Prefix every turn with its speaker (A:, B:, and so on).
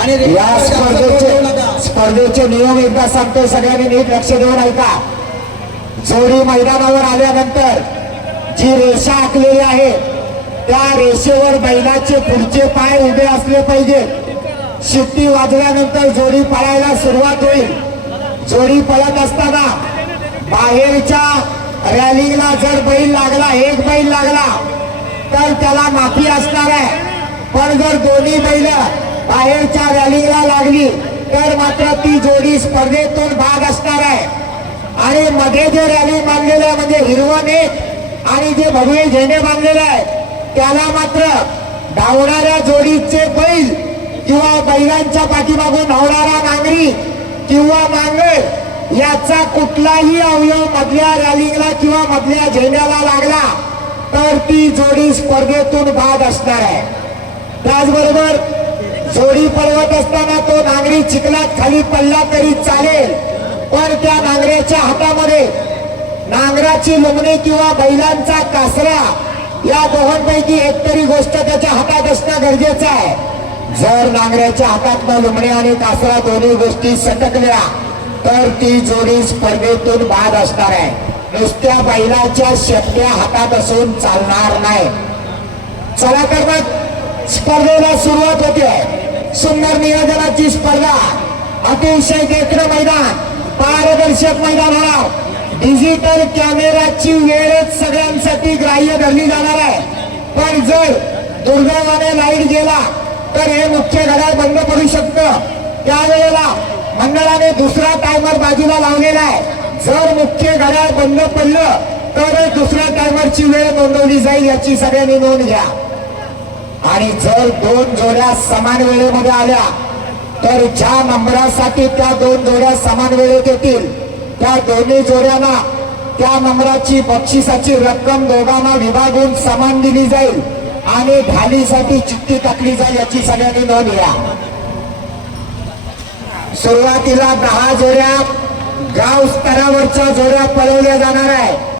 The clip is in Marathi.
A: आणि
B: या स्पर्धेचे स्पर्धेचे नियम एकदा सांगतो सगळ्यांनी नीट लक्ष देऊन ऐका. जोडी मैदानावर आल्यानंतर जी रेषा आखलेली आहे त्या रेषेवर बैलाचे पुढचे पाय उभे असले पाहिजेत शिट्टी वाजल्यानंतर जोडी पळायला सुरुवात होईल. जोडी पळत असताना बाहेरच्या रॅलिंगला जर बैल लागला एक बैल लागला तर त्याला माफी असणार आहे. पण जर दोन्ही बैल बाहेरच्या रॅलीला लागली तर मात्र ती जोडी स्पर्धेतून भाग असणार आहे. आणि मध्ये जे रॅली बांधलेलं आहे म्हणजे हिरवण एक आणि जे भगवे झेंडे बांधलेलं आहे त्याला मात्र धावणाऱ्या जोडीचे बैल किंवा बैलांच्या पाठीमागून धावणारा नांगरी किंवा नांगर याचा कुठलाही अवयव मधल्या रॅलिंगला किंवा मधल्या झेंड्याला लागला तर ती जोडी स्पर्धेतून बाद असणार आहे. त्याचबरोबर जोडी पळवत असताना तो नांगरी चिखलात खाली पडला तरी चालेल. पण त्या नांगऱ्याच्या हातामध्ये नांगराची लुंगणी किंवा बैलांचा कासरा या दोघांपैकी एक तरी गोष्ट त्याच्या हातात असणं गरजेचं आहे. जर नांगऱ्याच्या हातात लुमणे आणि कासरा दोन्ही गोष्टी सटकल्या तर ती जोडी स्पर्धेतून बाद असणार आहे. नुसत्या बैलाच्या शेपट्या हातात असून चालणार नाही. चला तर मग स्पर्धेला सुरुवात होते. नियोजनाची स्पर्धा. अतिशय देखणं मैदान पारदर्शक मैदान होणार. डिजिटल कॅमेराची वेळच सगळ्यांसाठी ग्राह्य धरली जाणार आहे. पण जर दुर्दैवाने लाइट गेला तर हे मुख्य घड्याळ बंद पडू शकतं. त्यावेळेला मंडळाने दुसरा टायमर बाजूला लावलेला आहे. जर मुख्य घड्याळ बंद पडलं तर दुसऱ्या टायमरची वेळ नोंदवली जाईल याची सगळ्यांनी नोंद घ्या. आणि जर दोन जोड्या समान वेळेमध्ये आल्या तर ज्या नंबरासाठी त्या दोन जोड्या समान वेळेत येतील त्या दोन्ही जोड्यांना त्या नंबराची बक्षिसाची रक्कम दोघांना विभागून समान दिली जाईल आणि ढालीसाठी चिठ्ठी टाकली जाईल याची सगळ्यांनी नोंद घ्या. सुरुवातीला दहा जोड्या गाव स्तरावरच्या जोड्या पळवल्या जाणार आहे